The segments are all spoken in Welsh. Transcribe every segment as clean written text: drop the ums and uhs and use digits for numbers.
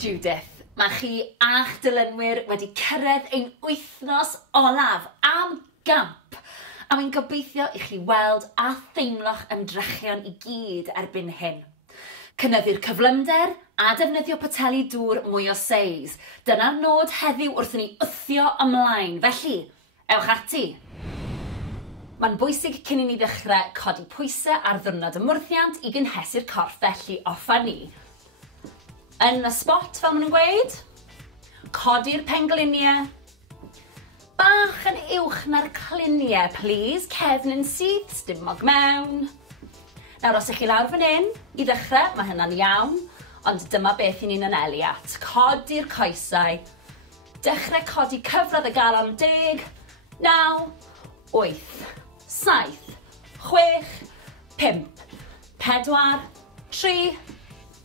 Judith, mae chi a'ch dilynwyr wedi cyrraedd ein wythnos olaf am gamp. A mae'n gobeithio i chi weld a theimlo'ch ymdrechion i gyd erbyn hyn. Cynyddu'r cyflymder a defnyddio poteli dŵr mwy o seis. Dyna'r nod heddiw wrth i ni wthio ymlaen, felly ewch ati. Mae'n bwysig cyn i ni ddechrau codi pwysau ar ddiwrnod y mwrthiant i gynhesu'r corff, felly offa ni. Yn y spot, fel maen nhw'n gweud, codi'r pengliniau. Bach yn uwch na'r cliniau, please. Cefn yn syth, stumog mewn. Nawr, os ych chi lawr fan hyn, i ddechrau, mae hynna'n iawn, ond dyma beth i ni'n anelu at. Codi'r coesau. Dechrau codi cyfradd y galon 10, 9, 8, 7, 6, 5, 4, 3,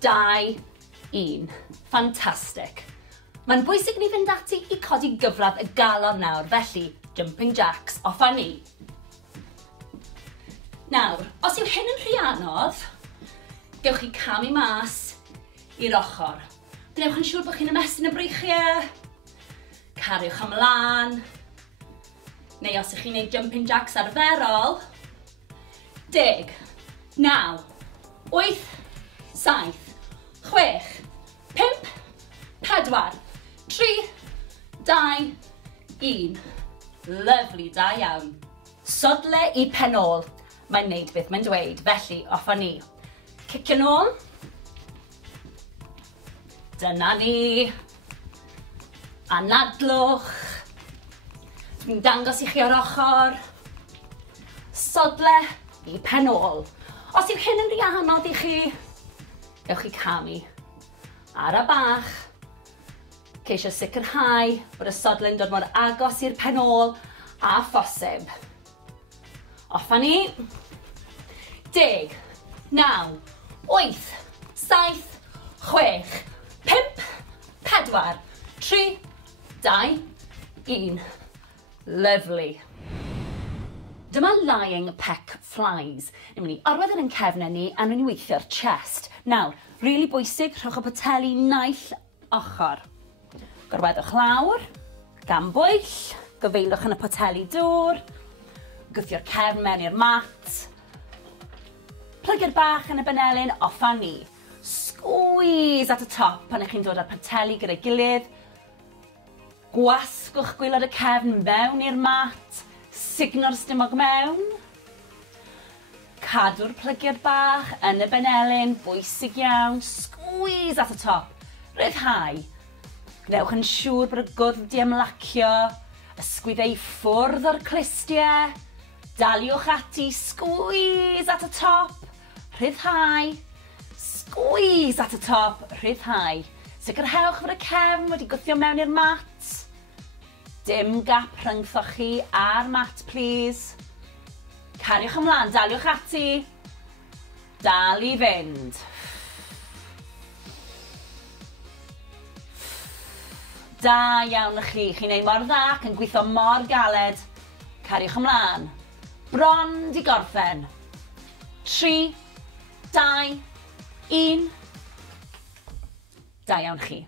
2, 1. Fantastic. Mae'n bwysig ni fynd ati i codi gyfradd y galon nawr, felly jumping jacks offa ni. Nawr, os yw hyn yn rhy anodd, gewch chi camu mas i'r ochr. Gwnewch yn siŵr bod chi'n ymestyn y breichiau. Cariwch ymlaen. Neu os ych chi'n gwneud jumping jacks arferol, 10, 9, 8, 7, 6, 5, 4, 3, 2, 1. Lyfli, da iawn. Sodle i pen ôl. Mae'n neud beth mae'n dweud, felly offa ni. Cicio nôl. Dyna ni. Anadlwch. Dwi'n dangos i chi o'r ochr. Sodle i pen ôl. Os yw hyn yn rhy anodd i chi, gewch chi camu ar y bach. Ceisio sicrhau bod y sodle'n dod mor agos i'r pen ôl a phosib. Offa ni. 10, 9, 8, 7, 6, 5, 4, 3, 2, 1. Lovely. Dyma lying pec flies. Ni'n mynd i orwedd yn ein cefnau ni a ni'n weithio'r chest. Nawr, rili bwysig, rhowch y poteli naill ochr. Gorweddwch lawr, gan bwyll, gofeilwch yn y poteli dŵr, gwthio'r cefn mewn i'r mat, plygio'r bach yn y benelyn, offa ni. Squeeze at y top pan ych chi'n dod â'r poteli gyda'i gilydd. Gwasgwch gwylod y cefn mewn i'r mat, signo'r stumog mewn. Cadw'r plygio'r bach yn y benelyn, bwysig iawn, squeeze at y top, ryddhau. Gnewch yn siŵr bod y gwrdd di ymlacio, ysgwyddau ffwrdd o'r clistiau, daliwch ati, squeeze at y top, rhyddhau, squeeze at y top, rhyddhau. Sicrhewch fod y cefn wedi gwthio mewn i'r mat. Dim gap rhyngthoch chi a'r mat, please. Cariwch ymlaen, daliwch ati, dal i fynd. Da iawn chi, chi'n neud mor dda ac yn gweithio mor galed. Cariwch ymlaen. Bron di gorffen. 3, 2, 1. Da iawn chi.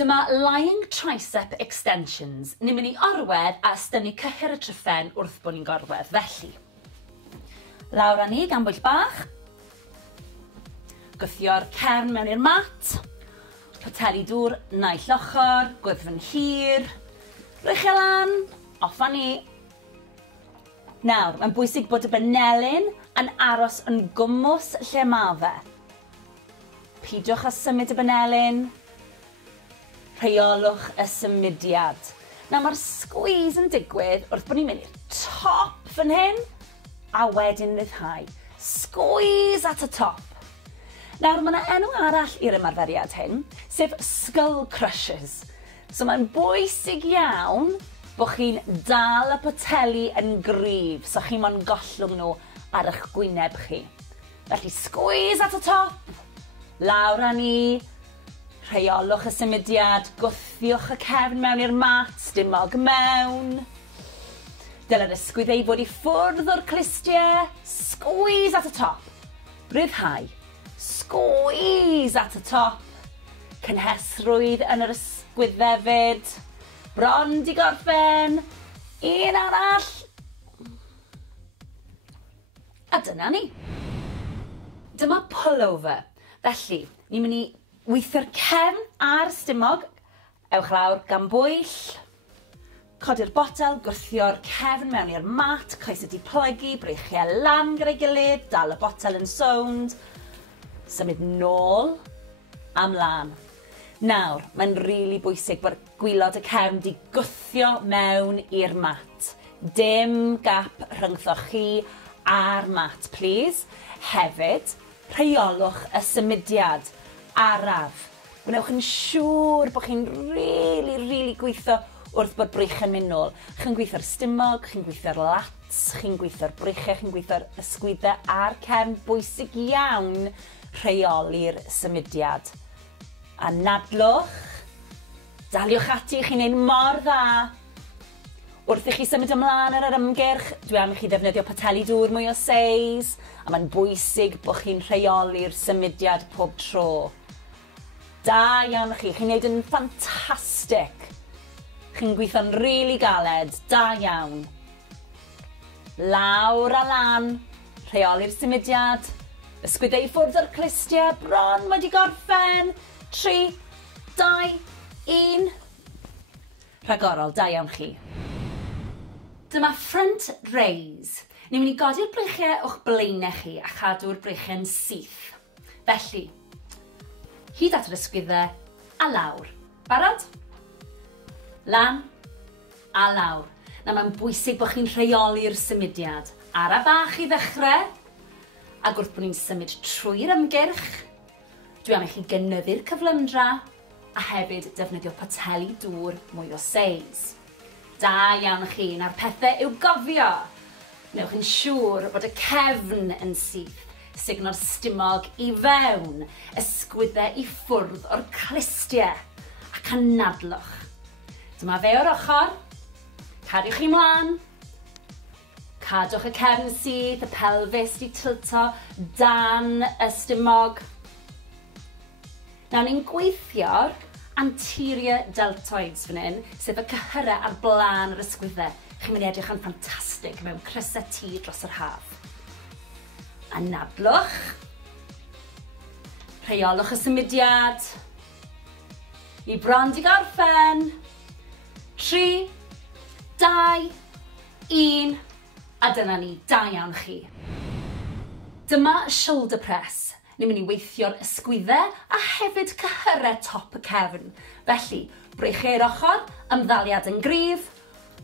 Dyma lying tricep extensions. Ni'n mynd i orwedd a ystynnu cyhyr y tryffen wrth bod ni'n gorwedd. Felly, lawr â ni gan bwyll bach. Gwthio'r cefn mewn i'r mat. Poteli dŵr naill ochr, gwddfn hir. Rychio lan, offa ni. Nawr, mae'n bwysig bod y benelyn yn aros yn gwmws lle ma fe. Pidwch â symud y benelyn. Rheolwch y symudiad. Nawr, mae'r squeeze yn digwydd wrth bod ni'n mynd i'r top fan hyn, a wedyn ryddhau. Squeeze at y top. Nawr, mae yna enw arall i'r ymarferiad hyn, sef skull crushers. So mae'n bwysig iawn bod chi'n dal y poteli yn gryf, so chi mo'n gollwng nhw ar eich gwyneb chi. Felly, squeeze at y top, lawr â ni, rheolwch y symudiad, gwthiwch y cefn mewn i'r mat, stumog mewn. Dyla'r ysgwyddau fod i ffwrdd o'r clistiau, squeeze at y top, ryddhau. Squeeze at y top. cynhesrwydd yn yr ysgwyddau fyd. Bron di gorffen. Un arall. A dyna ni. Dyma pullover. Felly, ni'n mynd i weithio'r cefn a'r stumog. Ewch lawr gan bwyll. Codi'r botel, gwrthio'r cefn mewn i'r mat, coes ydi plygu, breichiau lan gyda'i gilydd, dal y botel yn sownd. Symud nôl a mlaen. Nawr, mae'n rili bwysig bod gwylod y cefn di gwthio mewn i'r mat. Dim gap rhyngthoch chi a'r mat, please. Hefyd, rheolwch y symudiad araf. Gwnewch yn siŵr bod chi'n rili gweithio wrth bod brych yn mynd nôl. Chi'n gweithio'r stumog, chi'n gweithio'r lats, chi'n gweithio'r breichiau, chi'n gweithio'r ysgwyddau a'r cefn. Bwysig iawn rheoli'r symudiad. A nadlwch, daliwch ati, chi'n neud mor dda. Wrth i chi symud ymlaen ar yr ymgyrch, dwi am i chi ddefnyddio pateli dŵr mwy o seis, a mae'n bwysig bod chi'n rheoli'r symudiad pob tro. Da iawn chi, chi'n neud yn ffantastig. Chi'n gweithio'n rili galed, da iawn. Lawr a lan, rheoli'r symudiad, ysgwyddau i ffwrdd o'r clustiau, bron wedi gorffen. 3, 2, 1. Rhagorol, da iawn chi. Dyma front raise. Ni'n mynd i godi'r breichiau o'ch blaenau chi a chadw'r breichiau'n syth. Felly, hyd at yr ysgwyddau a lawr. Barod? Lan a lawr. Na mae'n bwysig bod chi'n rheoli'r symudiad. Ara bach i ddechrau. A gwrth bod ni'n symud trwy'r ymgyrch, dwi am i chi gynyddu'r cyflymdra a hefyd defnyddio pateli dŵr mwy o seis. Da iawn chi, na'r pethau i'w gofio. Wnewch yn siŵr bod y cefn yn syth, sugno'r stumog i fewn, ysgwyddau i ffwrdd o'r clustiau ac anadlwch. Dyma fe o'r ochr, cadwch chi mlaen, cadwch y cefn syth, y pelfis di tilto dan y stumog. Nawr ni'n gweithio'r anterior deltoids fan hyn, sef y cyhyrau ar blaen yr ysgwyddau. Chi'n mynd i edrych yn ffantastig mewn crysau tŷ dros yr haf. Anadlwch. Rheolwch y symudiad. I bron di gorffen. 3, 2, 1. A dyna ni, da iawn chi. Dyma shoulder press. Ni'n mynd i weithio'r ysgwyddau a hefyd cyhyrau top y cefn. Felly, breichiau'r ochr, ymddaliad yn gryf,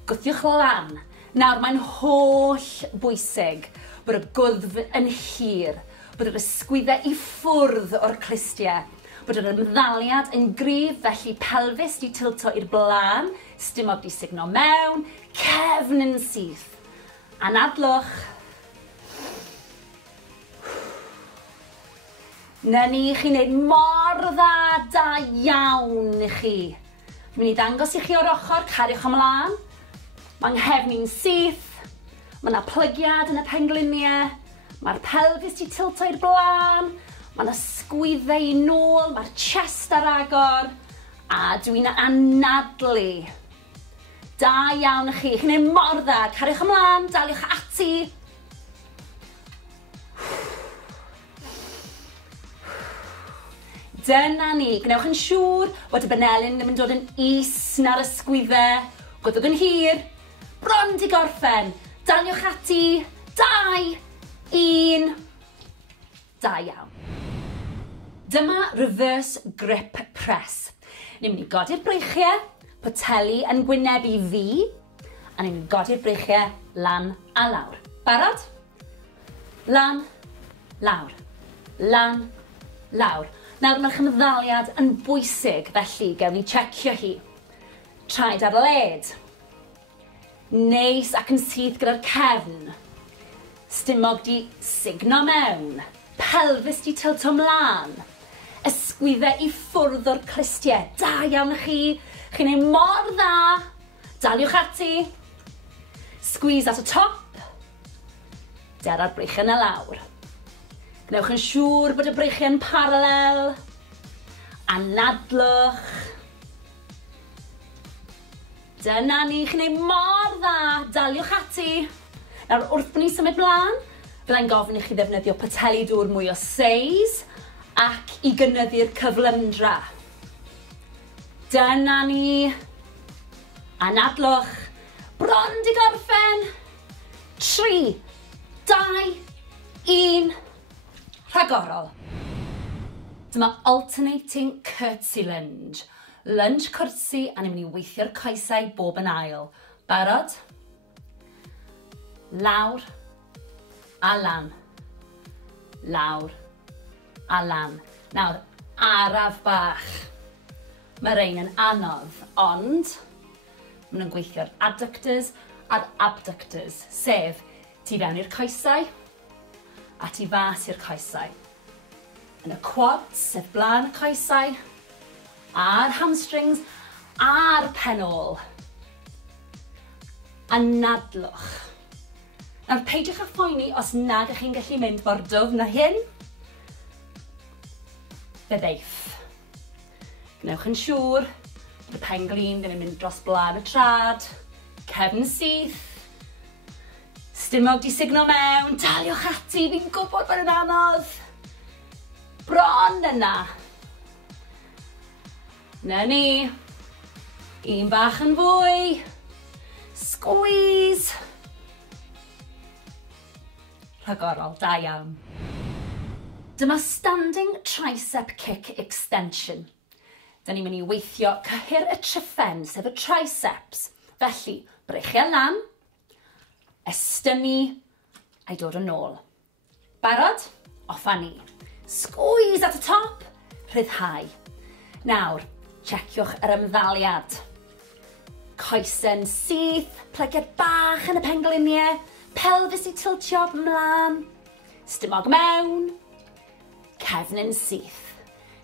gwthiwch lan. Nawr, mae'n holl bwysig bod y gwddf yn hir, bod yr ysgwyddau i ffwrdd o'r clustiau, bod yr ymddaliad yn gryf, felly pelfis di tilto i'r blaen, stumog di sugno mewn, cefn yn syth. Anadlwch. Na ni, chi'n neud mor dda, da iawn i chi. Dwi'n mynd i ddangos i chi o'r ochr, cariwch ymlaen. Mae'n nghefn i'n syth. Mae yna plygiad yn y pengliniau. Mae'r pelfis di tilto i'r blaen. Mae yna ysgwyddau i nôl, mae'r chest ar agor. A dwi'n anadlu. Da iawn i chi, chi'n neud mor dda. Cariwch ymlaen, daliwch ati. Dyna ni, gwnewch yn siŵr bod y benelyn ddim yn dod yn is na'r ysgwyddau. Gwydwch yn hir, bron di gorffen. Daliwch ati, 2, 1. Da iawn. Dyma reverse grip press. Ni'n mynd i godi'r breichiau, poteli yn gwynebu fi, a ni'n mynd i godi'r breichiau lan a lawr. Barod? Lan, lawr. Lan, lawr. Nawr mae'r chymddaliad yn bwysig, felly gewn ni checio hi. Traed ar led. Neis ac yn syth gyda'r cefn. Stumog di sugno mewn. Pelfis di tilto mlaen. Ysgwyddau i ffwrdd o'r clustiau. Da iawn chi. Chi'n ei mor dda. Daliwch ati. Squeeze at y top. Dera'r breichiau y lawr. Gnewch yn siŵr bod y breichiau'n paralel. Anadlwch. Dyna ni, chi'n ei mor dda, daliwch ati. Nawr, wrth bod ni'n symud mlaen, fyddai'n gofyn i chi ddefnyddio pateli dŵr mwy o seis ac i gynyddu'r cyflymdra. Dyna ni. Anadlwch. Bron di gorffen. 3, 2, 1. Rhagorol. Dyma alternating curtsy lunge. Lunge cwrsi a ni'n mynd i weithio'r coesau bob yn ail. Barod? Lawr a lan. Lawr a lan. Nawr, araf bach. Mae rein yn anodd, ond maen nhw'n gweithio'r adductors a'r abductors, sef tu fewn i'r coesau a tu fas i'r coesau. Yn y quads, sef blaen y coesau, a'r hamstrings, a'r penol. Anadlwch. Nawr, peidiwch â phoeni os nag ych chi'n gallu mynd mor dwfn na hyn. Fe ddeith. Gnewch yn siŵr bod y pen-glin ddim yn mynd dros blaen y trad. Cefn syth. Stumog di signo mewn. Daliwch ati, fi'n gwybod bod yn anodd. Bron yna. Na ni. Un bach yn fwy. Squeeze. Rhagorol, da iawn. Dyma standing tricep kick extension. Da ni'n mynd i weithio cyhyr y tryffen, sef y triceps. Felly, breichio lan, estynnu, a'i dod yn ôl. Barod? Offa ni. Squeeze at y top, rhyddhau. Nawr, checiwch yr ymddaliad. Coesen syth, plygiad bach yn y pengliniau, pelvis i tiltio mlaen, stumog mewn, cefn yn syth.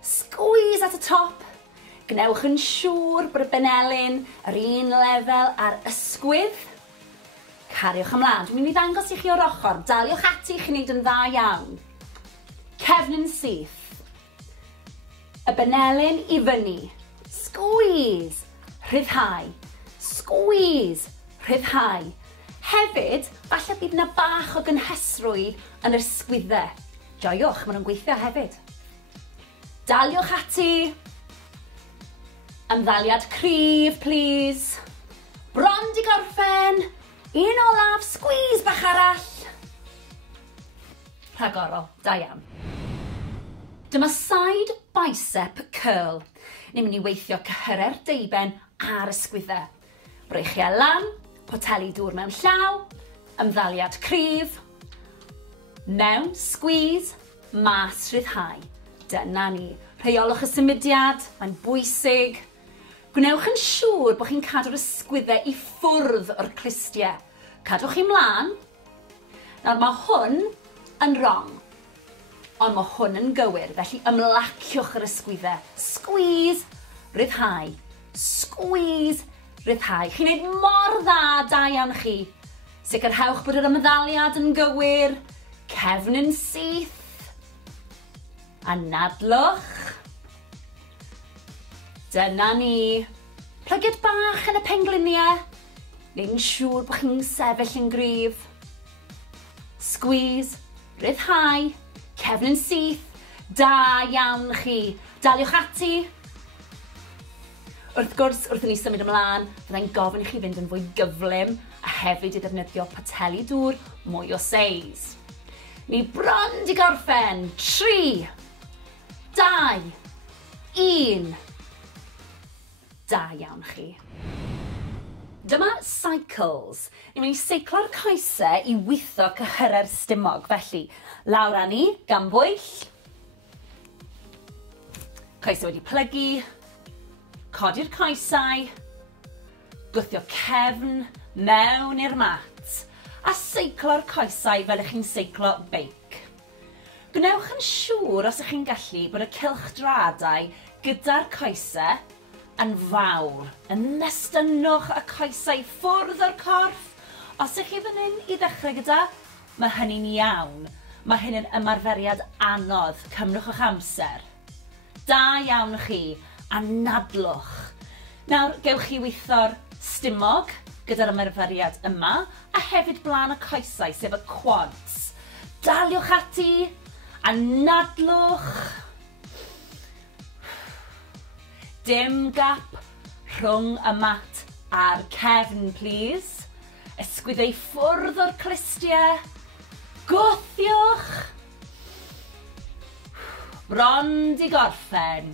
Squeeze at y top. Gnewch yn siŵr bod y benelyn yr un lefel a'r ysgwydd. Cariwch ymlaen. Dwi'n mynd i ddangos i chi o'r ochr. Daliwch ati, chi'n neud yn dda iawn. Cefn yn syth. Y benelyn i fyny. Squeeze. Rhyddhau. Squeeze. Rhyddhau. Hefyd, falle bydd yna bach o gynhesrwydd yn yr ysgwyddau. Joiwch, maen nhw'n gweithio hefyd. Daliwch ati. Ymddaliad cryf, please. Bron di gorffen. Un olaf, squeeze bach arall. Rhagorol, da iawn. Dyma side bicep curl. Ni'n mynd i weithio cyhyrer deiben ar ysgwyddau. Breichio lan, poteli dŵr mewn llaw, ymddaliad cryf, mewn, squeeze, mas rhyddhau. Dyna ni. Rheolwch y symudiad, mae'n bwysig. Gwnewch yn siŵr bod chi'n cadw'r ysgwyddau i ffwrdd o'r clustiau. Cadwch chi mlaen. Nawr mae hwn yn wrong, ond mae hwn yn gywir, felly ymlaciwch yr ysgwyddau. Squeeze, rhyddhau. Squeeze, rhyddhau. Chi'n neud mor dda, da iawn chi. Sicrhewch bod yr ymddaliad yn gywir. Cefn yn syth. Anadlwch. Dyna ni. Plygiad bach yn y pengliniau. Neu'n siŵr bod chi'n sefyll yn gryf. Squeeze, rhyddhau, cefn yn syth. Da iawn chi. Daliwch ati. Wrth gwrs, wrth i ni symud ymlaen, fyddai'n gofyn i chi fynd yn fwy gyflym a hefyd i ddefnyddio pateli dŵr mwy o seis. Ni bron di gorffen. 3, 2, 1. Da iawn chi. Dyma cycles. Ni'n mynd i seiclo'r coesau i weithio cyhyrer stumog. Felly, lawr â ni, gan bwyll. Coesau wedi plygu. Codi'r coesau. Gwthio cefn mewn i'r mat. A seiclo'r coesau fel ych chi'n seiclo beic. Gwnewch yn siŵr os ych chi'n gallu bod y cylchdradau gyda'r coesau yn fawr. Ymestynwch y coesau ffwrdd o'r corff. Os ych chi fan hyn i ddechrau gyda, mae hynny'n iawn. Mae hyn yn ymarferiad anodd. Cymrwch eich amser. Da iawn chi. Anadlwch. Nawr, gewch chi weithio'r stumog gyda'r ymarferiad yma, a hefyd blaen y coesau, sef y quads. Daliwch ati, anadlwch. Dim gap rhwng y mat a'r cefn, please. Ysgwyddau ffwrdd o'r clistiau. Gwthiwch. Bron di gorffen.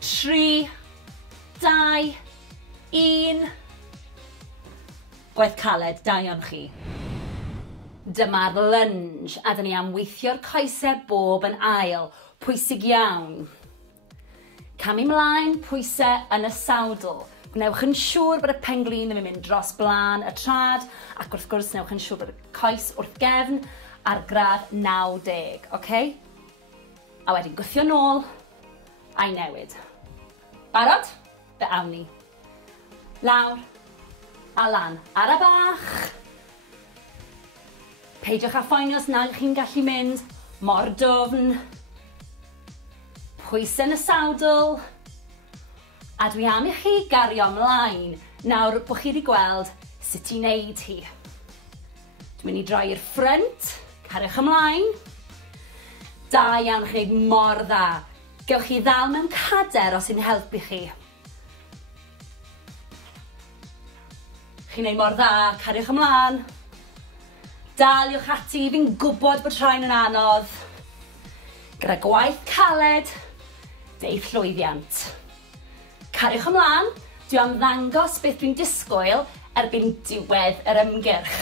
3, 2, 1. Gwaith caled, da iawn chi. Dyma'r lunge, a dyn ni am weithio'r coesau bob yn ail. Pwysig iawn. Camu mlaen, pwysau yn y sawdl. Gnewch yn siŵr bod y penglin ddim yn mynd dros blaen y trad, ac wrth gwrs gnewch yn siŵr bod y coes wrth gefn ar gradd 90, okay? A wedyn gwthio nôl a'i newid. Barod? Fe awn ni. Lawr a lan ar y bach. Peidiwch â phoeni os nad chi'n gallu mynd mor dwfn. Pwysau yn y sawdl. A dwi am i chi gario ymlaen nawr bod chi wedi gweld sut i wneud hi. Dwi'n mynd i droi i'r ffrynt, cariwch ymlaen. Da iawn chi, mor dda. Gewch chi ddal mewn cader os sy'n helpu chi. Chi'n neud mor dda, cariwch ymlaen. Daliwch ati, fi'n gwybod bod rhain yn anodd. Gyda gwaith caled, deiff llwyddiant. Cariwch ymlaen, dwi am ddangos beth dwi'n disgwyl erbyn diwedd yr ymgyrch.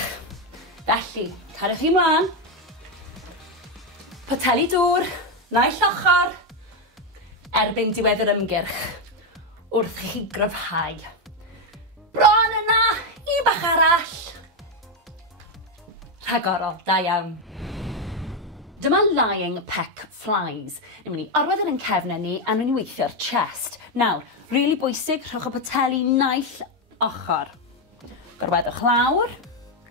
Felly, cariwch chi ymlaen. Poteli dŵr, naill ochr, erbyn diwedd yr ymgyrch, wrth i chi gryfhau. Bron yna, i bach arall. Rhagorol, da iawn. Dyma lying pec flies. Ni'n mynd i orwedd yn cefnau ni a ni'n weithio'r chest. Nawr, rili bwysig, rhowch y poteli naill ochr. Gorweddwch lawr,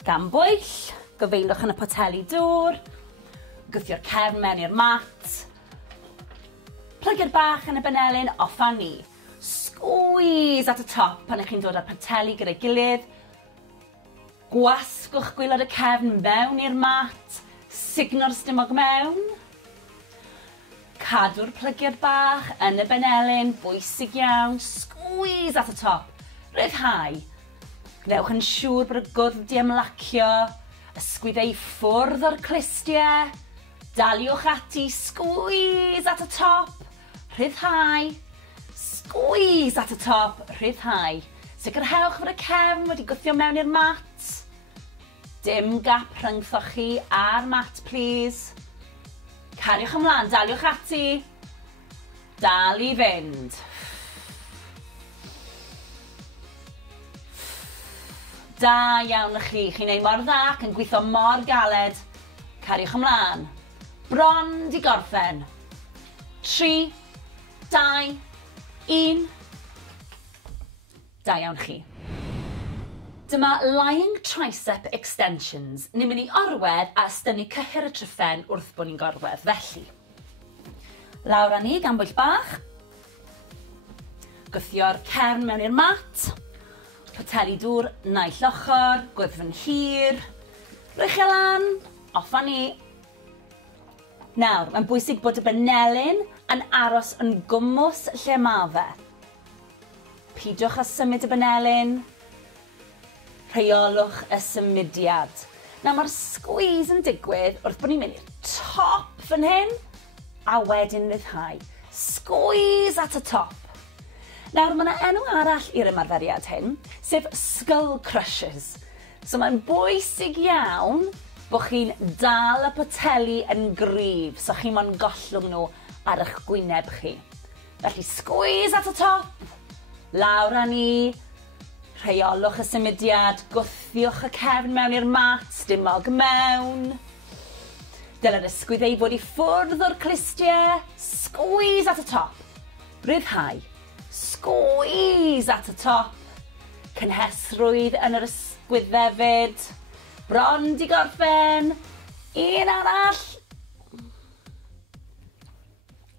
gan bwyll, gyfeilwch yn y poteli dŵr, gwthio'r cefn mewn i'r mat, plygio'r bach yn y benelyn, offa ni. Squeeze at y top pan ych chi'n dod â'r poteli gyda'i gilydd. Gwasgwch gwylod y cefn mewn i'r mat, signo'r stumog mewn. Cadw'r plygio'r bach yn y benelyn, bwysig iawn, squeeze at y top, ryddhau. Gnewch yn siŵr bod y gwrdd di ymlacio, ysgwyddau ffwrdd o'r clistiau, daliwch ati, squeeze at y top, ryddhau, squeeze at y top, ryddhau. Sicrhewch fod y cefn wedi gwthio mewn i'r mat. Dim gap rhyngthoch chi a'r mat, please. Cariwch ymlaen, daliwch ati. Dal i fynd. Da iawn chi, chi'n neud mor dda ac yn gweithio mor galed. Cariwch ymlaen. Bron di gorffen. 3, 2, 1. Da iawn chi. Dyma lying tricep extensions. Ni'n mynd i orwedd a ystynnu cyhyr y tryffen wrth bod ni'n gorwedd. Felly, lawr â ni gan bwyll bach. Gwthio'r cefn mewn i'r mat. Poteli dŵr naill ochr, gwddfn hir. Rychio lan, offa ni. Nawr, mae'n bwysig bod y benelyn yn aros yn gwmws lle ma fe. Peidiwch â symud y benelyn. Rheolwch y symudiad. Nawr mae'r squeeze yn digwydd wrth bod ni'n mynd i'r top fan hyn a wedyn ryddhau. Squeeze at y top. Nawr mae yna enw arall i'r ymarferiad hyn, sef skull crushers. So mae'n bwysig iawn bod chi'n dal y poteli yn gryf so chi mo'n gollwng nhw ar eich gwyneb chi. Felly squeeze at y top, lawr â ni, rheolwch y symudiad, gwthiwch y cefn mewn i'r mat, stumog mewn. Dyla'r ysgwyddau fod i ffwrdd o'r clistiau, squeeze at y top, ryddhau, squeeze at y top, cynhesrwydd yn yr ysgwyddefyd, bron di gorffen, un arall.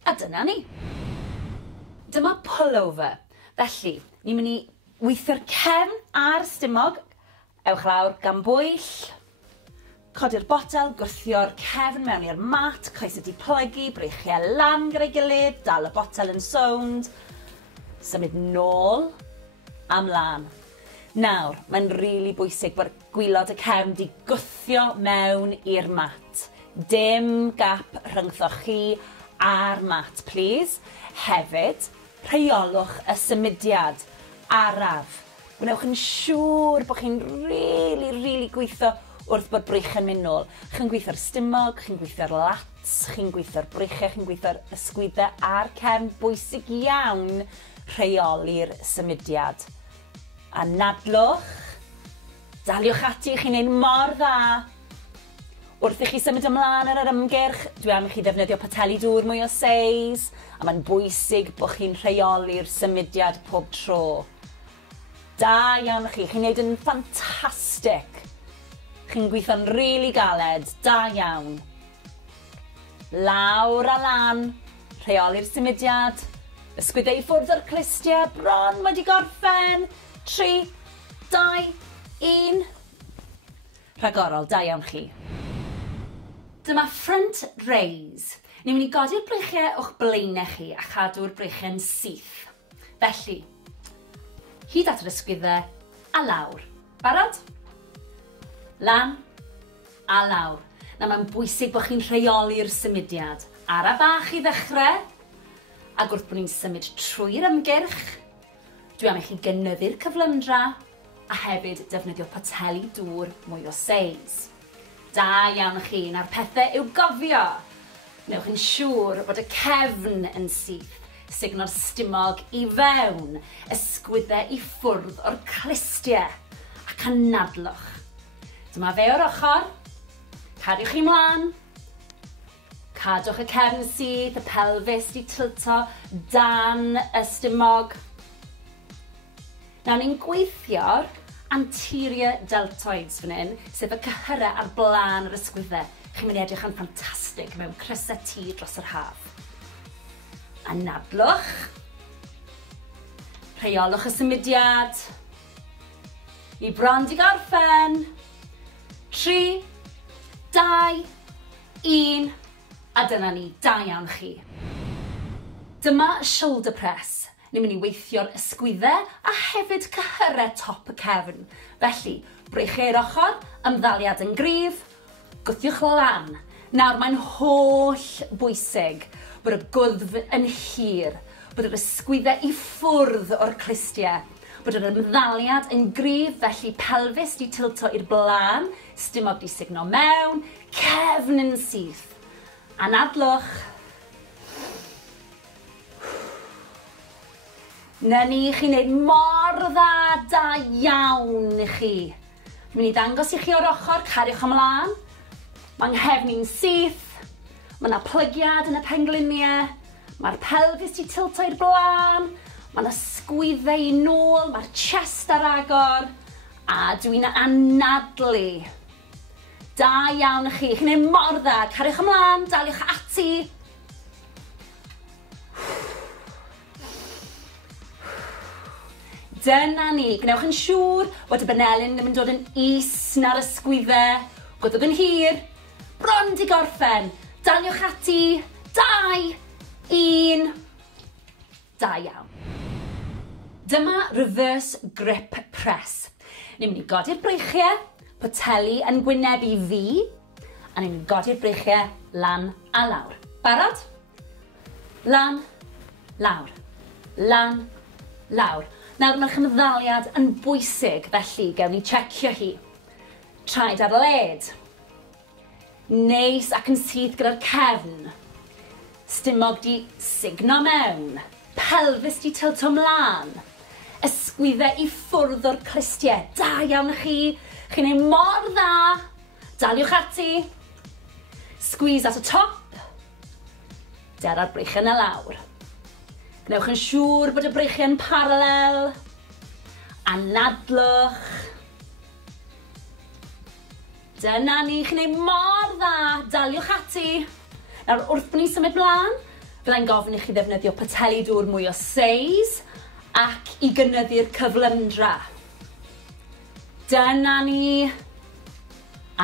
A dyna ni. Dyma pullover. Felly, ni'n mynd i weithio'r cefn a'r stumog. Ewch lawr gan bwyll. Codi'r botel, gwrthio'r cefn mewn i'r mat, coes ydi plygu, breichiau lan gyda'i gilydd, dal y botel yn sownd. Symud nôl a mlaen. Nawr, mae'n rili bwysig bod gwylod y cefn di gwthio mewn i'r mat. Dim gap rhyngthoch chi a'r mat, please. Hefyd, rheolwch y symudiad araf. Gwnewch yn siŵr bod chi'n rili gweithio wrth bod brych yn mynd nôl. Chi'n gweithio'r stumog, chi'n gweithio'r lats, chi'n gweithio'r breichiau, chi'n gweithio'r ysgwyddau a'r cefn. Bwysig iawn rheoli'r symudiad. Anadlwch, daliwch ati, chi'n neud mor dda. Wrth i chi symud ymlaen ar yr ymgyrch, dwi am i chi ddefnyddio pateli dŵr mwy o seis, a mae'n bwysig bod chi'n rheoli'r symudiad pob tro. Da iawn chi, chi'n neud yn ffantastig. Chi'n gweithio'n rili galed, da iawn. Lawr a lan, rheoli'r symudiad, ysgwyddau i ffwrdd o'r clustiau, bron wedi gorffen. 3, 2, 1. Rhagorol, da iawn chi. Dyma front raise. Ni'n mynd i godi'r breichiau o'ch blaenau chi a chadw'r breichiau'n syth. Felly, hyd at yr ysgwyddau a lawr. Barod? Lan a lawr. Na mae'n bwysig bod chi'n rheoli'r symudiad. Ara bach i ddechrau. Ac wrth bod ni'n symud trwy'r ymgyrch, dwi am i chi gynyddu'r cyflymdra a hefyd defnyddio pateli dŵr mwy o seis. Da iawn chi, na'r pethau i'w gofio. Wnewch yn siŵr bod y cefn yn syth, sugno'r stumog i fewn, ysgwyddau i ffwrdd o'r clustiau ac anadlwch. Dyma fe o'r ochr, cadwch chi mlaen, cadwch y cefn syth, y pelfis di tilto dan y stumog. Nawr ni'n gweithio'r anterior deltoids fan hyn, sef y cyhyrau ar blaen yr ysgwyddau. Chi'n mynd i edrych yn ffantastig mewn crysau tŷ dros yr haf. Anadlwch. Rheolwch y symudiad. I bron di gorffen. 3, 2, 1. A dyna ni, da iawn chi. Dyma shoulder press. Ni'n mynd i weithio'r ysgwyddau a hefyd cyhyrau top y cefn. Felly, breichiau'r ochr, ymddaliad yn gryf, gwthiwch lan. Nawr, mae'n holl bwysig bod y gwddf yn hir, bod yr ysgwyddau i ffwrdd o'r clustiau, bod yr ymddaliad yn gryf, felly pelfis di tilto i'r blaen, stumog di sugno mewn, cefn yn syth. Anadlwch. Na ni, chi'n neud mor dda, da iawn i chi. Dwi'n mynd i ddangos i chi o'r ochr, cariwch ymlaen. Mae'n nghefn i'n syth. Mae yna plygiad yn y pengliniau. Mae'r pelfis di tilto i'r blaen. Mae yna ysgwyddau i nôl, mae'r chest ar agor. A dwi'n anadlu. Da iawn i chi, chi'n neud mor dda. Cariwch ymlaen, daliwch ati. Dyna ni, gwnewch yn siŵr bod y benelyn ddim yn dod yn is na'r ysgwyddau. Gwydwch yn hir, bron di gorffen. Daliwch ati, 2, 1. Da iawn. Dyma reverse grip press. Ni'n mynd i godi'r breichiau, poteli yn gwynebu fi, a ni'n mynd i godi'r breichiau lan a lawr. Barod? Lan, lawr. Lan, lawr. Nawr mae'r chymddaliad yn bwysig, felly gewn ni checio hi. Traed ar led. Neis ac yn syth gyda'r cefn. Stumog di sugno mewn. Pelfis di tilto mlaen. Ysgwyddau i ffwrdd o'r clustiau. Da iawn chi. Chi'n ei mor dda. Daliwch ati. Squeeze at y top. Dera'r breichiau y lawr. Gnewch yn siŵr bod y breichiau'n paralel. Anadlwch. Dyna ni, chi'n ei mor dda. Daliwch ati. Nawr, wrth bod ni'n symud mlaen, Fyddai'n gofyn i chi ddefnyddio pateli dŵr mwy o seis ac i gynyddu'r cyflymdra. Dyna ni.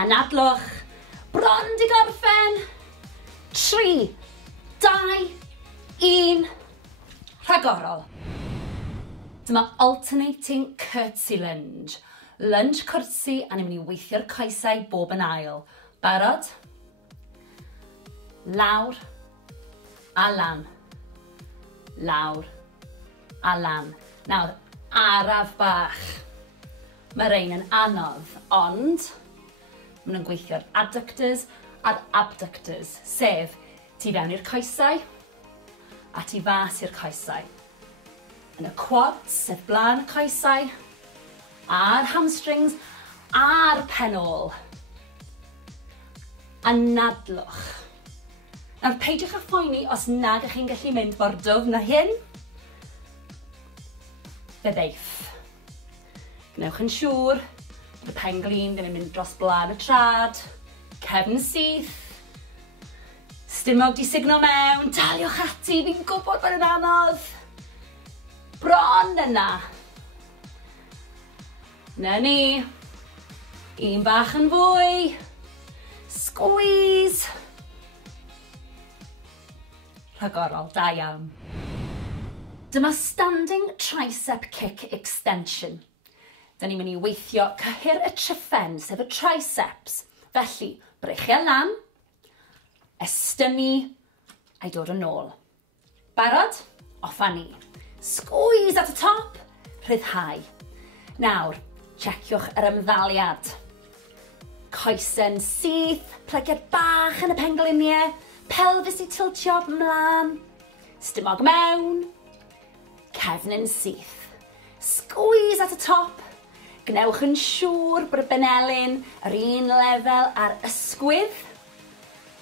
Anadlwch. Bron di gorffen. 3, 2, 1. Rhagorol. Dyma alternating curtsy lunge. Lunge cwrtsi a ni'n mynd i weithio'r coesau bob yn ail. Barod? Lawr a lan. Lawr a lan. Nawr, araf bach. Mae rein yn anodd, ond maen nhw'n gweithio'r adductors a'r abductors, sef tu fewn i'r coesau a tu fas i'r coesau. Yn y quads, sef blaen y coesau, a'r hamstrings, a'r penol. Anadlwch. Nawr, peidiwch â phoeni os nag ych chi'n gallu mynd mor dwf na hyn. Fe ddeith. Gnewch yn siŵr bod y penglin ddim yn mynd dros blaen y trad. Cefn syth. Stumog di signo mewn. Daliwch ati, fi'n gwybod bod yn anodd. Bron yna. Na ni. Un bach yn fwy. Squeeze. Rhagorol, da iawn. Dyma standing tricep kick extension. Da ni'n mynd i weithio cyhyr y tryffen, sef y triceps. Felly, breichio lan, estynnu, a'i dod yn ôl. Barod? Offa ni. Squeeze at y top, rhyddhau. Nawr, checiwch yr ymddaliad. Coesen syth, plygiad bach yn y pengliniau, pelvis i tiltio mlaen, stumog mewn, cefn yn syth. Squeeze at y top, gnewch yn siŵr bod y benelyn yr un lefel a'r ysgwydd.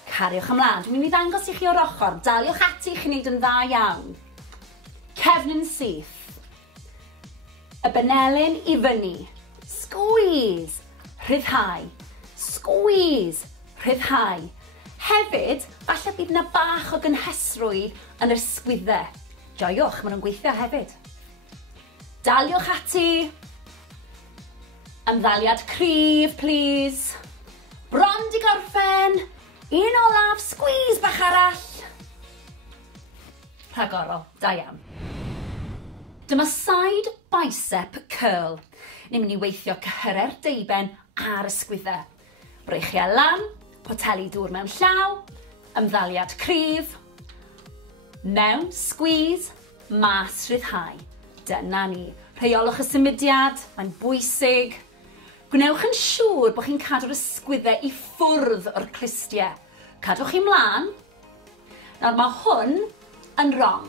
Cariwch ymlaen. Dwi'n mynd i ddangos i chi o'r ochr. Daliwch ati chi'n neud yn dda iawn. Cefn yn syth. Y benelyn i fyny. Squeeze. Rhyddhau. Squeeze. Rhyddhau. Hefyd, falle bydd yna bach o gynhesrwydd yn yr ysgwyddau. Joiwch, maen nhw'n gweithio hefyd. Daliwch ati. Ymddaliad cryf, please. Bron di gorffen. Un olaf, squeeze bach arall. Rhagorol, da iawn. Dyma side bicep curl. Ni'n mynd i weithio cyhyre'r deiben a'r ysgwyddau. Breichio lan, poteli dŵr mewn llaw, ymddaliad cryf, mewn, squeeze, mas rhyddhau. Dyna ni. Rheolwch y symudiad, mae'n bwysig. Gwnewch yn siŵr bod chi'n cadw'r ysgwyddau i ffwrdd o'r clustiau. Cadwch chi mlaen. Nawr mae hwn yn wrong,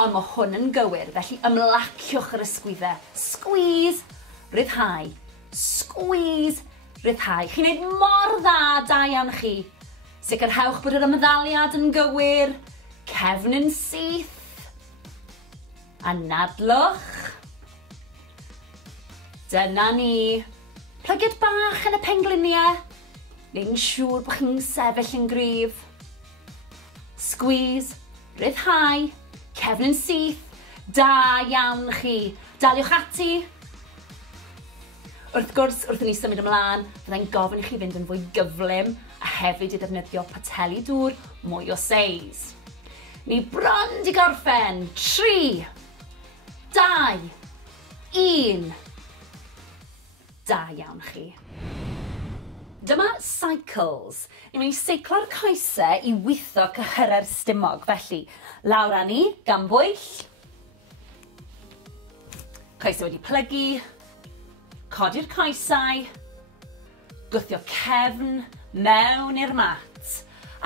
ond mae hwn yn gywir, felly ymlaciwch yr ysgwyddau. Squeeze, rhyddhau. Squeeze, rhyddhau. Chi'n neud mor dda, da iawn chi. Sicrhewch bod yr ymddaliad yn gywir. Cefn yn syth. Anadlwch. Dyna ni. Plygiad bach yn y pengliniau. Neu'n siŵr bod chi'n sefyll yn gryf. Squeeze, rhyddhau, cefn yn syth. Da iawn chi. Daliwch ati. Wrth gwrs, wrth i ni symud ymlaen, fyddai'n gofyn i chi fynd yn fwy gyflym a hefyd i ddefnyddio pateli dŵr mwy o seis. Ni bron di gorffen. 3, 2, 1. Da iawn chi. Dyma cycles. Ni'n mynd i seiclo'r coesau i weithio cyhyre'r stumog. Felly, lawr â ni, gan bwyll. Coesau wedi plygu. Codi'r coesau. Gwthio cefn mewn i'r mat.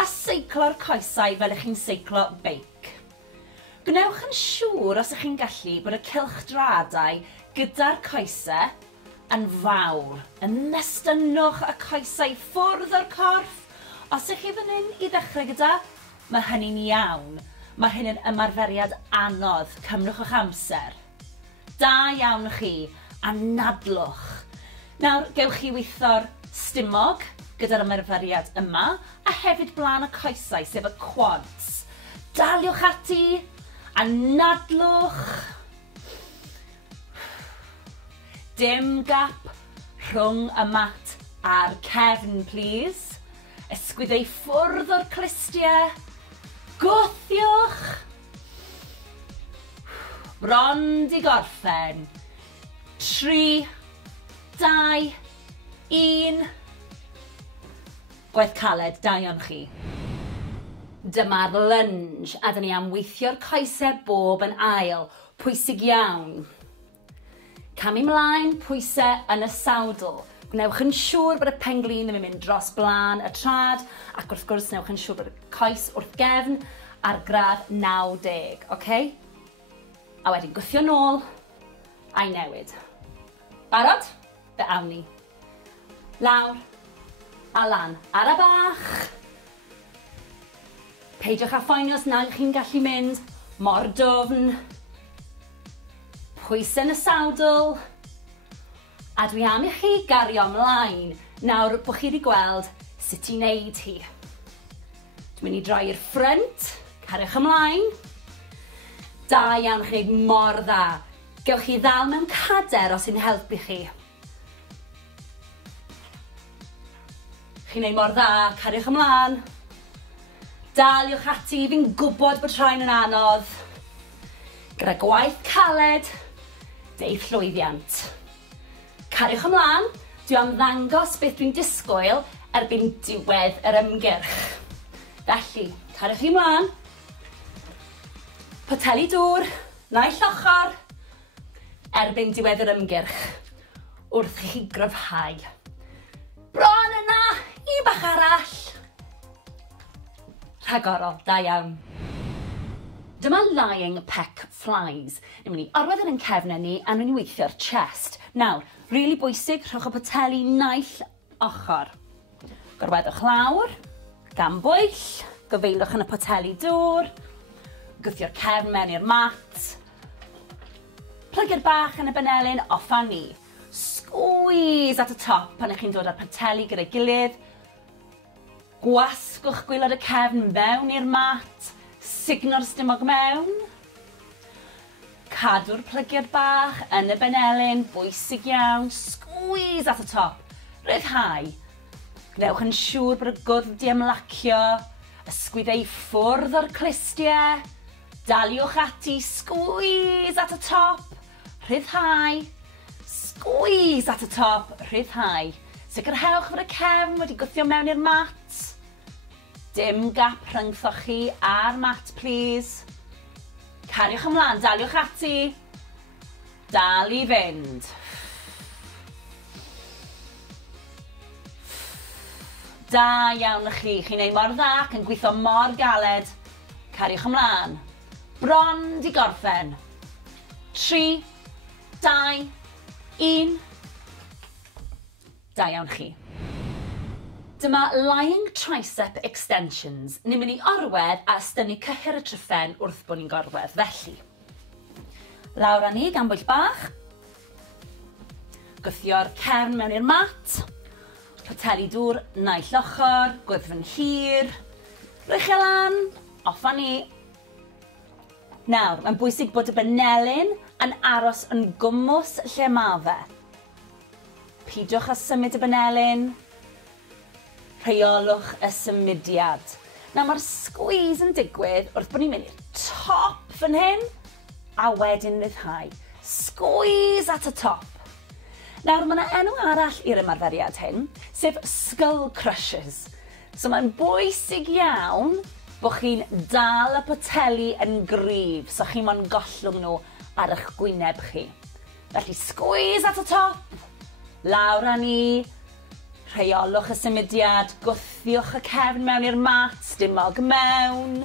A seiclo'r coesau fel ych chi'n seiclo beic. Gwnewch yn siŵr os ych chi'n gallu bod y cylchdradau gyda'r coesau yn fawr. Ymestynwch y coesau ffwrdd o'r corff. Os ych chi fan hyn i ddechrau gyda, mae hynny'n iawn. Mae hyn yn ymarferiad anodd. Cymrwch eich amser. Da iawn chi. Anadlwch. Nawr, gewch chi weithio'r stumog gyda'r ymarferiad yma, a hefyd blaen y coesau, sef y quads. Daliwch ati, anadlwch. Dim gap rhwng y mat a'r cefn, please. Ysgwyddau ffwrdd o'r clistiau. Gwthiwch. Bron di gorffen. 3, 2, 1. Gwaith caled, da iawn chi. Dyma'r lunge, a dyn ni am weithio'r coesau bob yn ail. Pwysig iawn. Camu mlaen, pwysau yn y sawdl. Gnewch yn siŵr bod y penglin ddim yn mynd dros blaen y trad, ac wrth gwrs gnewch yn siŵr bod y coes wrth gefn ar gradd 90, okay? A wedyn gwthio nôl a'i newid. Barod? Fe awn ni. Lawr a lan ar y bach. Peidiwch â phoeni os nad chi'n gallu mynd mor dwfn. Pwysau yn y sawdl. A dwi am i chi gario ymlaen nawr bod chi wedi gweld sut i wneud hi. Dwi'n mynd i droi i'r ffrynt, cariwch ymlaen. Da iawn chi wneud mor dda. Gewch chi ddal mewn cader os sy'n helpu chi. Chi'n wneud mor dda, cariwch ymlaen. Daliwch ati, fi'n gwybod bod rhain yn anodd. Gyda gwaith caled, deudd llwyddiant. Cariwch ymlaen, dwi am ddangos beth dwi'n disgwyl erbyn diwedd yr ymgyrch. Felly, cariwch chi ymlaen. Poteli dŵr, naill ochr, erbyn diwedd yr ymgyrch, wrth i chi gryfhau. Bron yna, i bach arall. Rhagorol, da iawn. Dyma lying pec flies. Ni'n mynd i orwedd yn cefnau ni a ni'n weithio'r chest. Nawr, rili bwysig, rhowch y poteli naill ochr. Gorweddwch lawr, gan bwyll, gyfeilwch yn y poteli dŵr, gwthio'r cefn mewn i'r mat, plygio'r bach yn y benelyn, offa ni. Squeeze at y top pan ych chi'n dod â'r poteli gyda'i gilydd. Gwasgwch gwylod y cefn mewn i'r mat, signo'r stumog mewn. Cadw'r plygio'r bach yn y benelyn, bwysig iawn. Squeeze at y top, ryddhau. Gnewch yn siŵr bod y gwddf di ymlacio, ysgwyddau ffwrdd o'r clistiau. Daliwch ati, squeeze at y top, rhyddhau. Squeeze at y top, rhyddhau. Sicrhewch fod y cefn wedi gwthio mewn i'r mat. Dim gap rhyngthoch chi a'r mat, please. Cariwch ymlaen, daliwch ati. Dal i fynd. Da iawn chi, chi'n neud mor dda ac yn gweithio mor galed. Cariwch ymlaen. Bron di gorffen. 3, 2, 1. Da iawn chi. Dyma lying tricep extensions. Ni'n mynd i orwedd a ystynnu cyhyr y tryffen wrth bod ni'n gorwedd. Felly, lawr â ni gan bwyll bach. Gwthio'r cefn mewn i'r mat. Poteli dŵr naill ochr, gwddf yn hir. Rychio lan, offa ni. Nawr, mae'n bwysig bod y benelyn yn aros yn gwmws lle ma fe. Peidiwch â symud y benelyn. Rheolwch y symudiad. Nawr, mae'r squeeze yn digwydd wrth bod ni'n mynd i'r top fan hyn, a wedyn ryddhau. Squeeze at y top. Nawr, mae yna enw arall i'r ymarferiad hyn, sef skull crushers. So mae'n bwysig iawn bod chi'n dal y poteli yn gryf, so chi mo'n gollwng nhw ar eich gwyneb chi. Felly squeeze at y top, lawr â ni, rheolwch y symudiad, gwthiwch y cefn mewn i'r mat, stumog mewn.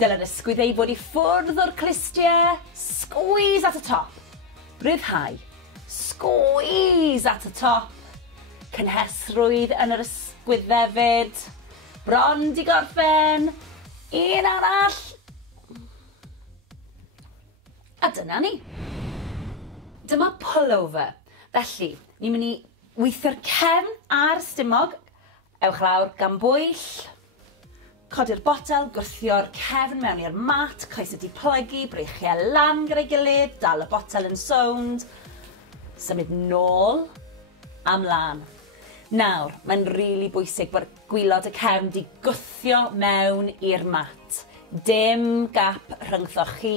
Dyle'r ysgwyddau fod i ffwrdd o'r clistiau, squeeze at y top, ryddhau, squeeze at y top, cynhesrwydd yn yr ysgwyddau fyd. Bron di gorffen, un arall. A dyna ni. Dyma pullover. Felly, ni'n mynd i weithio'r cefn a'r stumog. Ewch lawr gan bwyll. Codi'r botel, gwrthio'r cefn mewn i'r mat, coes wedi plygu, breichiau lan gyda'i gilydd, dal y botel yn sownd, symud nôl a mlaen. Nawr, mae'n rili bwysig bod gwylod y cefn di gwthio mewn i'r mat. Dim gap rhyngthoch chi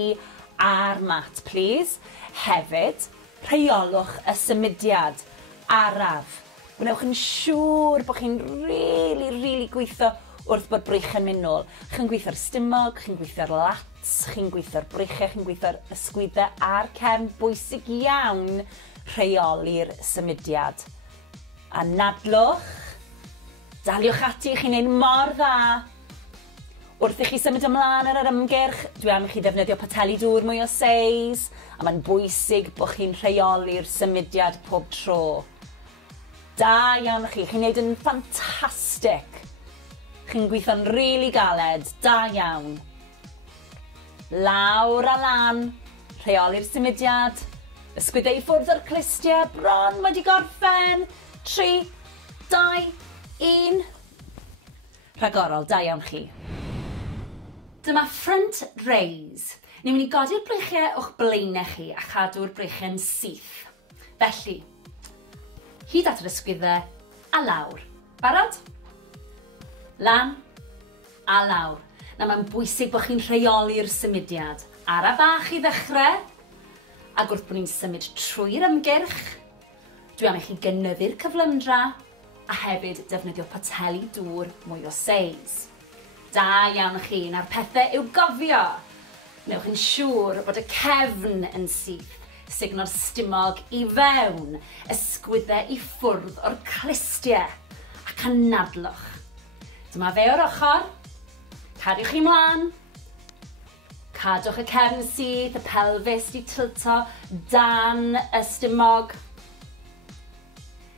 a'r mat, please. Hefyd, rheolwch y symudiad araf. Gwnewch yn siŵr bod chi'n rili gweithio wrth bod breichiau'n mynd nôl. Chi'n gweithio'r stumog, chi'n gweithio'r lats, chi'n gweithio'r breichiau, chi'n gweithio'r ysgwyddau a'r cefn. Bwysig iawn rheoli'r symudiad. Anadlwch, daliwch ati, chi'n neud mor dda. Wrth i chi symud ymlaen ar yr ymgyrch, dwi am i chi ddefnyddio pateli dŵr mwy o seis, a mae'n bwysig bod chi'n rheoli'r symudiad pob tro. Da iawn chi, chi'n neud yn ffantastig. Chi'n gweithio'n rili galed, da iawn. Lawr a lan, rheoli'r symudiad, ysgwyddau i ffwrdd o'r clustiau, bron wedi gorffen. 3, 2, 1. Rhagorol, da iawn chi. Dyma front raise. Ni'n mynd i godi'r breichiau o'ch blaenau chi a chadw'r breichiau'n syth. Felly, hyd at yr ysgwyddau a lawr. Barod? Lan a lawr. Na mae'n bwysig bod chi'n rheoli'r symudiad. Ara bach i ddechrau. Ac wrth bod ni'n symud trwy'r ymgyrch, dwi am i chi gynyddu'r cyflymdra a hefyd defnyddio pateli dŵr mwy o seis. Da iawn chi, na'r pethau i'w gofio. Wnewch yn siŵr bod y cefn yn syth, sugno'r stumog i fewn, ysgwyddau i ffwrdd o'r clustiau ac anadlwch. Dyma fe o'r ochr, cadwch chi mlaen, cadwch y cefn syth, y pelfis di tilto dan y stumog.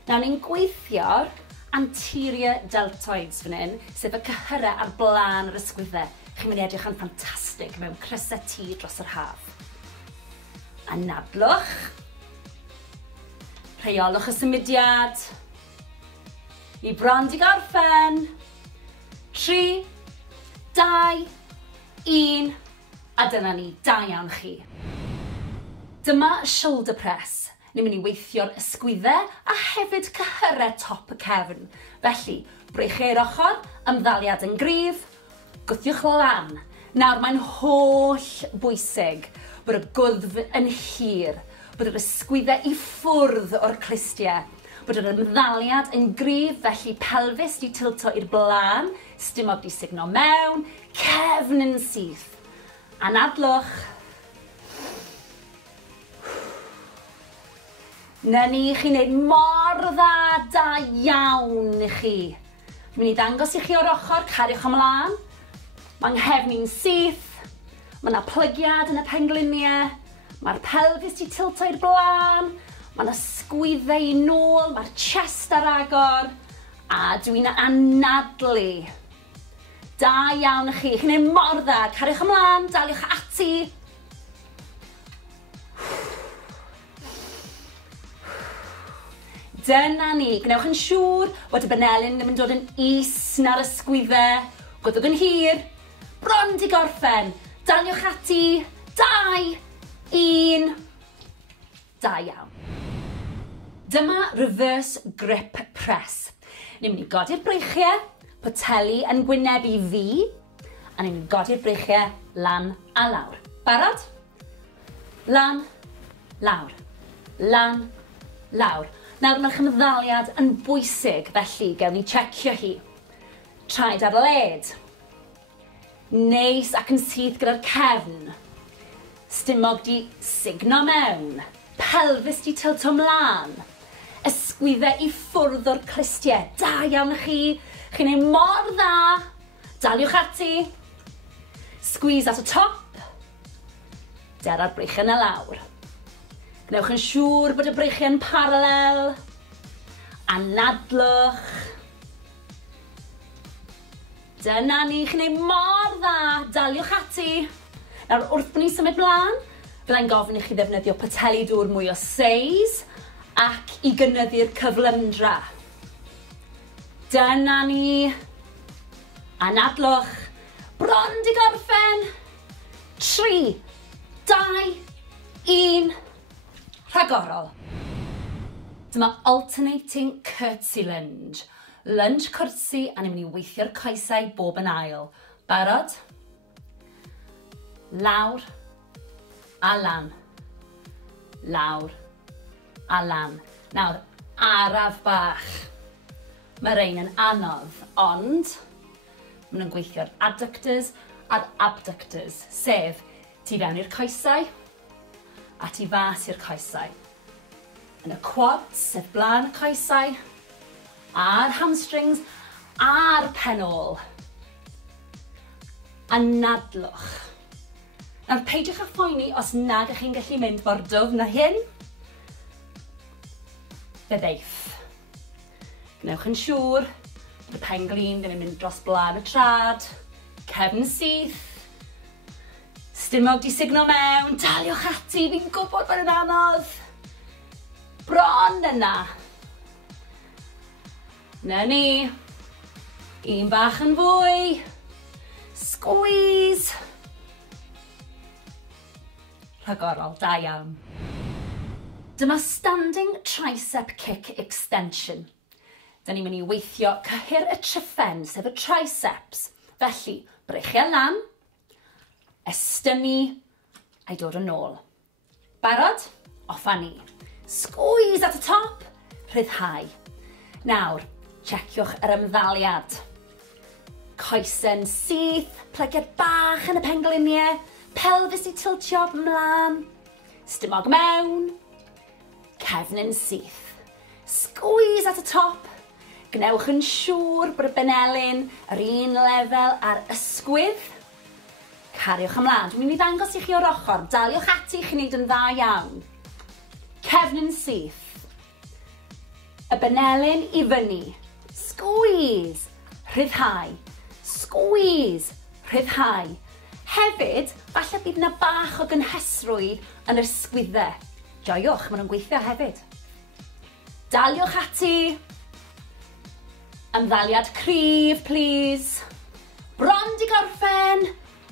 Nawr ni'n gweithio'r anterior deltoids fan hyn, sef y cyhyrau ar blaen yr ysgwyddau. Chi'n mynd i edrych yn ffantastig mewn crysau tŷ dros yr haf. Anadlwch. Rheolwch y symudiad. I bron di gorffen. 3, 2, 1. A dyna ni, da iawn chi. Dyma shoulder press. Ni'n mynd i weithio'r ysgwyddau a hefyd cyhyrau top y cefn. Felly, breichiau'r ochr, ymddaliad yn gryf, gwthiwch lan. Nawr, mae'n holl bwysig bod y gwddf yn hir, bod yr ysgwyddau i ffwrdd o'r clustiau, bod yr ymddaliad yn gryf, felly pelfis di tilto i'r blaen, stumog di sugno mewn, cefn yn syth. Anadlwch. Na ni, chi'n neud mor dda, da iawn i chi. Dwi'n mynd i ddangos i chi o'r ochr, cariwch ymlaen. Mae'n nghefn i'n syth. Mae yna plygiad yn y pengliniau. Mae'r pelfis di tilto i'r blaen. Mae yna ysgwyddau i nôl, mae'r chest ar agor. A dwi'n anadlu. Da iawn i chi, chi'n neud mor dda. Cariwch ymlaen, daliwch ati. Dyna ni, gwnewch yn siŵr bod y banelyn ddim yn dod yn is na'r ysgwyddau. Gwydwch yn hir, bron di gorffen. Daliwch ati, 2, 1. Da iawn. Dyma reverse grip press. Ni'n mynd i godi'r breichiau, poteli yn gwynebu fi, a ni'n mynd i godi'r breichiau lan a lawr. Barod? Lan, lawr. Lan, lawr. Nawr mae'r chymddaliad yn bwysig, felly gewn ni checio hi. Traed ar led. Neis ac yn syth gyda'r cefn. Stumog di sugno mewn. Pelfis di tilto mlaen. Ysgwyddau i ffwrdd o'r clustiau. Da iawn chi. Chi'n ei mor dda. Daliwch ati. Squeeze at y top. Dera'r breichiau y lawr. Gnewch yn siŵr bod y breichiau'n paralel. Anadlwch. Dyna ni, chi'n ei mor dda. Daliwch ati. Nawr, wrth bod ni'n symud mlaen, fyddai'n gofyn i chi ddefnyddio pateli dŵr mwy o seis ac i gynyddu'r cyflymdra. Dyna ni. Anadlwch. Bron di gorffen. 3, 2, 1. Rhagorol. Dyma alternating curtsy lunge. Lunge curtsy a ni'n mynd i weithio'r coesau bob yn ail. Barod? Lawr a lan. Lawr a lan. Nawr, araf bach. Mae rein yn anodd, ond maen nhw'n gweithio'r adductors a'r abductors, sef tu fewn i'r coesau a tu fas i'r coesau. Yn y quads, sef blaen y coesau, a'r hamstrings, a'r penol. A nadlwch. Nawr, peidiwch â phoeni os nag ych chi'n gallu mynd mor dwfn na hyn. Fe ddeith. Gnewch yn siŵr bod y penglin ddim yn mynd dros blaen y trad. Cefn syth. Stumog di signo mewn. Daliwch ati, fi'n gwybod bod yn anodd. Bron yna. Na ni. Un bach yn fwy. Squeeze. Rhagorol, da iawn. Dyma standing tricep kick extension. Da ni'n mynd i weithio cyhyr y tryffen, sef y triceps. Felly, breichio lan, estynnu, a'i dod yn ôl. Barod? Offa ni. Squeeze at y top, rhyddhau. Nawr, checiwch yr ymddaliad. Coesen syth, plygiad bach yn y pengliniau, pelvis i tiltio mlaen, stumog mewn, cefn yn syth. Squeeze at y top, gnewch yn siŵr bod y benelyn yr un lefel a'r ysgwydd. Cariwch ymlaen. Dwi'n mynd i ddangos i chi o'r ochr. Daliwch ati chi'n neud yn dda iawn. Cefn yn syth. Y benelyn i fyny. Squeeze. Rhyddhau. Squeeze. Rhyddhau. Hefyd, falle bydd yna bach o gynhesrwydd yn yr ysgwyddau. Joiwch, maen nhw'n gweithio hefyd. Daliwch ati. Ymddaliad cryf, please. Bron di gorffen.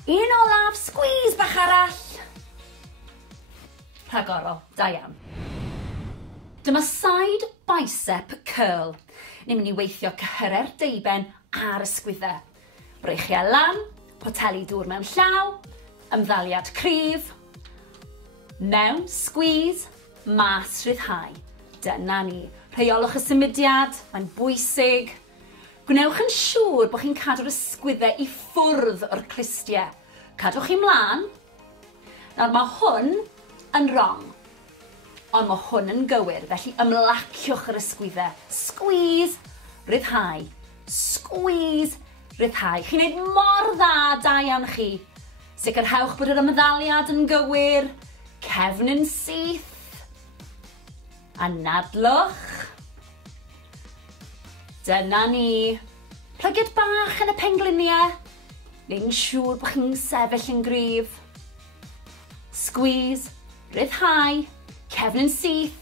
Un olaf, squeeze bach arall. Rhagorol, da iawn. Dyma side bicep curl. Ni'n mynd i weithio cyhyre'r deiben a'r ysgwyddau. Breichio lan, poteli dŵr mewn llaw, ymddaliad cryf, mewn, squeeze, mas rhyddhau. Dyna ni. Rheolwch y symudiad, mae'n bwysig. Gwnewch yn siŵr bod chi'n cadw'r ysgwyddau i ffwrdd o'r clustiau. Cadwch chi mlaen. Nawr mae hwn yn wrong, ond mae hwn yn gywir, felly ymlaciwch yr ysgwyddau. Squeeze, rhyddhau. Squeeze, rhyddhau. Chi'n neud mor dda, da iawn chi. Sicrhewch bod yr ymddaliad yn gywir. Cefn yn syth. A nadlwch. Dyna ni. Plygiad bach yn y pengliniau. Neu'n siŵr bod chi'n sefyll yn gryf. Squeeze, rhyddhau, cefn yn syth.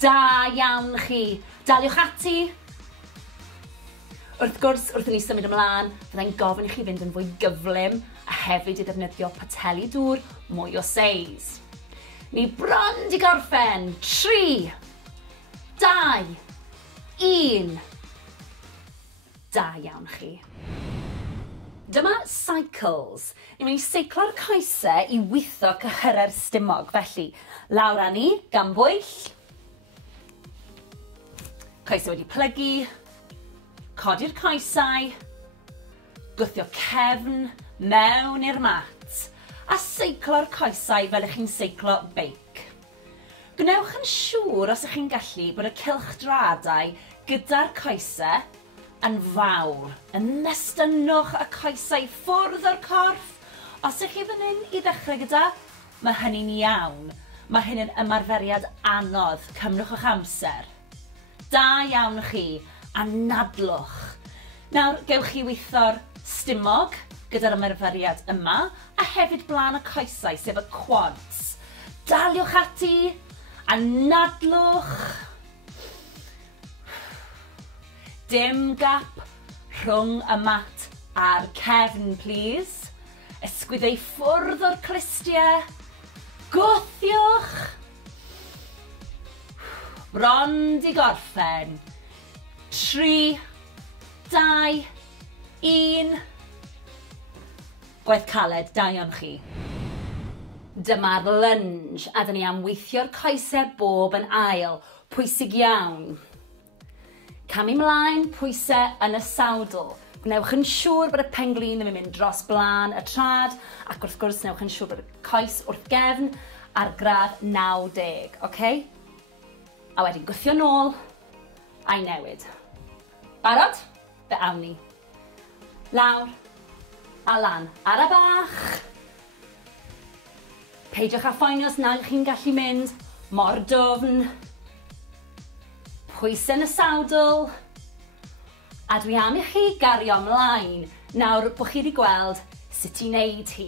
Da iawn chi. Daliwch ati. Wrth gwrs, wrth i ni symud ymlaen, fyddai'n gofyn i chi fynd yn fwy gyflym a hefyd i ddefnyddio poteli dŵr mwy o seis. Ni bron di gorffen. 3, 2, 1. Da iawn chi. Dyma cycles. Ni'n mynd i seiclo'r coesau i weithio cyhyre'r stumog. Felly, lawr â ni, gan bwyll. Coesau wedi plygu. Codi'r coesau. Gwthio cefn mewn i'r mat. A seiclo'r coesau fel ych chi'n seiclo beic. Gwnewch yn siŵr os ych chi'n gallu bod y cylchdradau gyda'r coesau yn fawr. Ymestynwch y coesau ffwrdd o'r corff. Os ych chi fan hyn i ddechrau gyda, mae hynny'n iawn. Mae hyn yn ymarferiad anodd. Cymrwch eich amser. Da iawn chi. A nadlwch. Nawr, gewch chi weithio'r stumog gyda'r ymarferiad yma, a hefyd blaen y coesau, sef y quads. Daliwch ati, a nadlwch. Dim gap rhwng y mat a'r cefn, please. Ysgwyddo i ffwrdd o'r clistiau. Gwthiwch. Bron di gorffen. 3, 2, 1. Gwaith caled, da iawn chi. Dyma'r lunge, a dyn ni am weithio'r coesau bob yn ail. Pwysig iawn. Cam i mlaen, pwysau yn y sawdl. Gnewch yn siŵr bod y penglin ddim yn mynd dros blaen y trad, ac wrth gwrs gnewch yn siŵr bod y coes wrth gefn ar gradd 90, okay? A wedyn gwthio nôl a'i newid. Barod? Fe awn ni. Lawr a lan ar y bach. Peidiwch â phoeni os nad chi'n gallu mynd mor dwfn. Pwysau yn y sawdl. A dwi am i chi gario ymlaen nawr bod chi wedi gweld sut i wneud hi.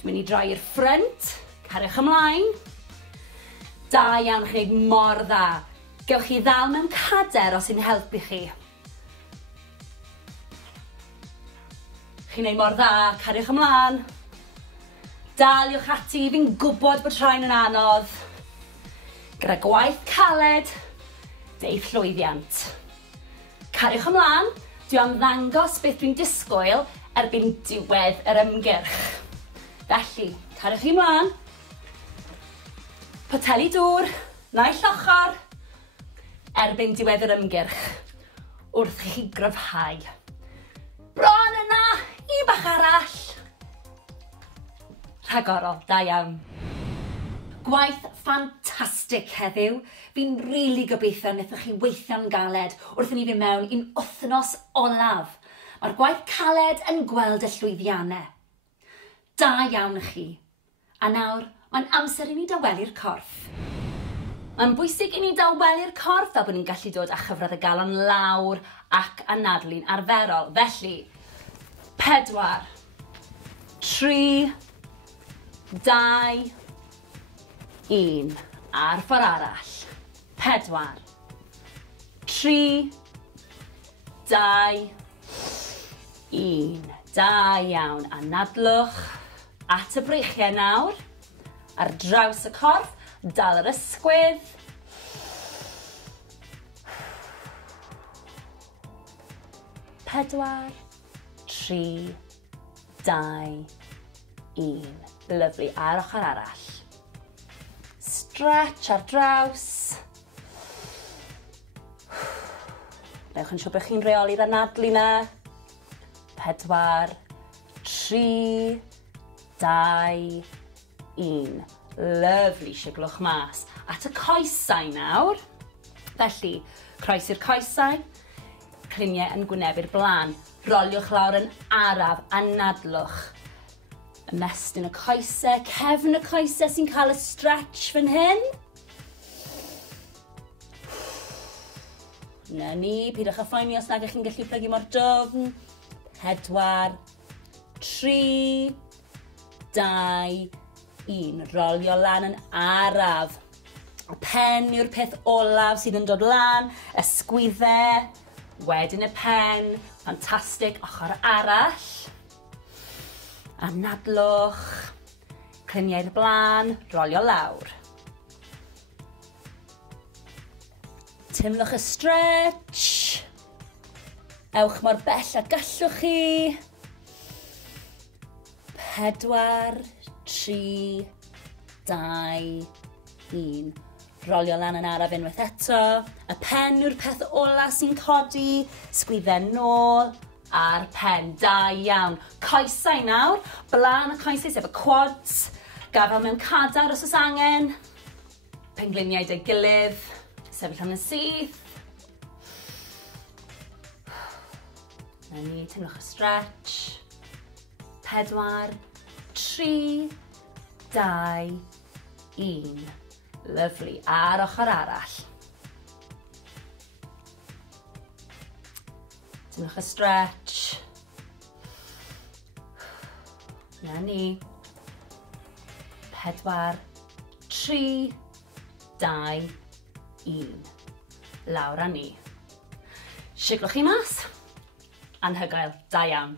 Dwi'n mynd i droi i'r ffrynt, cariwch ymlaen. Da iawn chi wneud mor dda. Gewch chi ddal mewn cader os sy'n helpu chi. Chi'n wneud mor dda, cariwch ymlaen. Daliwch ati, fi'n gwybod bod rhain yn anodd. Gyda gwaith caled, deuth llwyddiant. Cariwch ymlaen, dwi am ddangos beth dwi'n disgwyl erbyn diwedd yr ymgyrch. Felly, cariwch chi ymlaen. Poteli dŵr, naill ochr, erbyn diwedd yr ymgyrch, wrth i chi gryfhau. Bron yna, i bach arall. Rhagorol, da iawn. Gwaith ffantastig heddiw. Fi'n rili gobeithio wnaethoch chi weithio'n galed wrth i ni fynd mewn i'n wythnos olaf. Mae'r gwaith caled yn gweld y llwyddiannau. Da iawn chi. A nawr, mae'n amser i ni dawelu'r corff. Mae'n bwysig i ni dawelu'r corff fel bod ni'n gallu dod â chyfradd y galon lawr ac anadlu'n arferol. Felly, 4, 3, 2, 1. Ar ffordd arall. 4, 3, 2, 1. Da iawn. Anadlwch at y breichiau nawr. Ar draws y corff. Dal yr ysgwydd. 4, 3, 2, 1. Lyfli. Ar ochr arall. Stretch ar draws. Newch yn siŵr bod chi'n reoli'r anadlu na. 4, 3, 2, 1. Lyfli, siglwch mas. At y coesau nawr. Felly, croesi'r coesau. Cliniau yn gwynebu'r blaen. Roliwch lawr yn araf, anadlwch. Ymestyn y coesau, cefn y coesau sy'n cael y stretch fan hyn. Na ni, pidwch â phoeni os nag ych chi'n gallu plygu mor dwfn. 4, 3, 2, 1. Rolio lan yn araf. Y pen yw'r peth olaf sydd yn dod lan. Ysgwyddau. Wedyn y pen. Ffantastig. Ochr arall. Anadlwch. Cliniau'r blaen. Rolio lawr. Timlwch y stretch. Ewch mor bell a gallwch chi. 4, 3, 2, 1. Rolio lan yn araf unwaith eto. Y pen yw'r peth ola sy'n codi. Sgwyddau nôl. A'r pen, da iawn. Coesau nawr, blaen y coesau sef y quads. Gafel mewn cadar os oes angen. Pengliniau dy gilydd. Sefyll am y syth. Na ni, timlwch y stretch. 4, 3, 2, 1. Lyfli. Ar ochr arall. Timlwch y stretch. Na ni. 4, 3, 2, 1. Lawr â ni. Siglwch chi mas. Anhygoel, da iawn.